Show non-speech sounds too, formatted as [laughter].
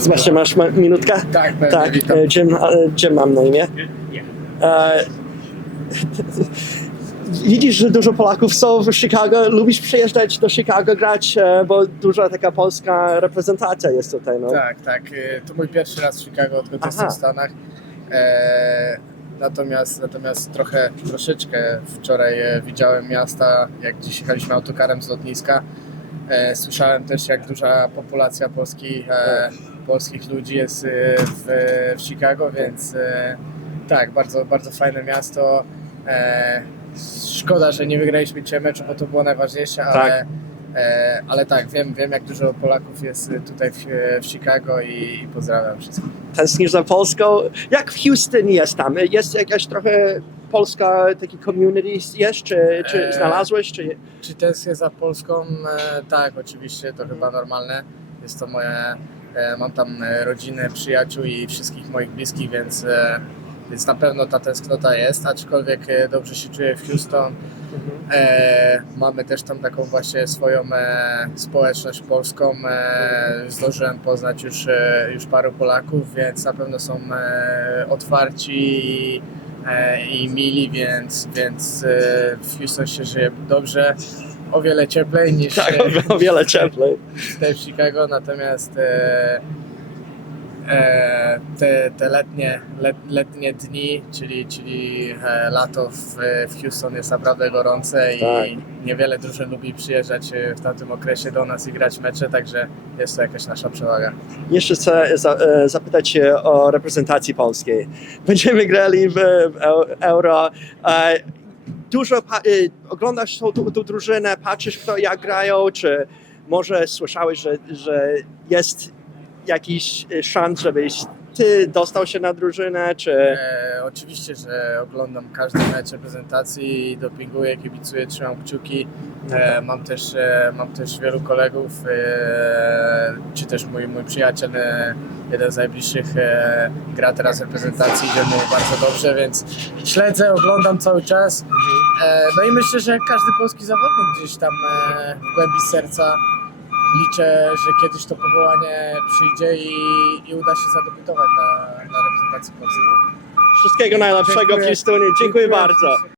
Zwłaszcza masz ma- minutkę? Tak, pewnie, Tak, witam. e, Jim, e, Jim mam na imię. E, Widzisz, że dużo Polaków są w Chicago. Lubisz przyjeżdżać do Chicago grać, e, bo duża taka polska reprezentacja jest tutaj. No. Tak, tak. y, To mój pierwszy raz w Chicago, odkąd jestem w Stanach. E, natomiast, natomiast trochę, troszeczkę wczoraj e, widziałem miasta, jak dziś jechaliśmy autokarem z lotniska. E, słyszałem też, jak duża populacja polskich, e, polskich ludzi jest e, w, w Chicago, więc e, tak, bardzo, bardzo fajne miasto. E, szkoda, że nie wygraliśmy dzisiaj meczu, bo to było najważniejsze, ale, e, ale tak, wiem, wiem jak dużo Polaków jest tutaj w, w Chicago i, i pozdrawiam wszystkich. Tęsknisz za Polską. Jak w Houston jest tam? Jest jakaś trochę polska taki community jest? Czy, czy E, znalazłeś? Czy... Czy tęsknię za Polską? E, tak, oczywiście, to chyba normalne. Jest to moje, e, mam tam rodzinę, przyjaciół i wszystkich moich bliskich, więc, więc na pewno ta tęsknota jest, aczkolwiek dobrze się czuję w Houston. E, mamy też tam taką właśnie swoją e, społeczność polską. E, zdążyłem poznać już, już paru Polaków, więc na pewno są otwarci i, i mili, więc, więc e, w Houston się żyje dobrze. O wiele cieplej niż Tak, e, o wiele cieplej. w Chicago, natomiast e, e, te, te letnie, let, letnie dni, czyli, czyli e, lato w, w Houston jest naprawdę gorące i Tak. niewiele drużyn lubi przyjeżdżać e, w tamtym okresie do nas i grać mecze, także jest to jakaś nasza przewaga. Jeszcze chcę za, e, zapytać się o reprezentacji polskiej. [laughs] Będziemy grali w, w eu- Euro. E, Dużo e, oglądasz tą, tą, tą drużynę, patrzysz kto jak grają, czy może słyszałeś, że, że jest jakiś e, szans, żebyś ty dostał się na drużynę, czy... E, oczywiście, że oglądam każdy mecz reprezentacji, dopinguję, kibicuję, trzymam kciuki. E, mam, też, e, mam też wielu kolegów, e, czy też mój, mój przyjaciel, e, jeden z najbliższych, e, gra teraz w reprezentacji, idzie mu bardzo dobrze, więc śledzę, oglądam cały czas. E, no i myślę, że każdy polski zawodnik gdzieś tam e, w głębi serca liczę, że kiedyś to powołanie przyjdzie i, i uda się zadebiutować na, na reprezentacji polskiej. Wszystkiego najlepszego w Dziękuję. Dziękuję bardzo.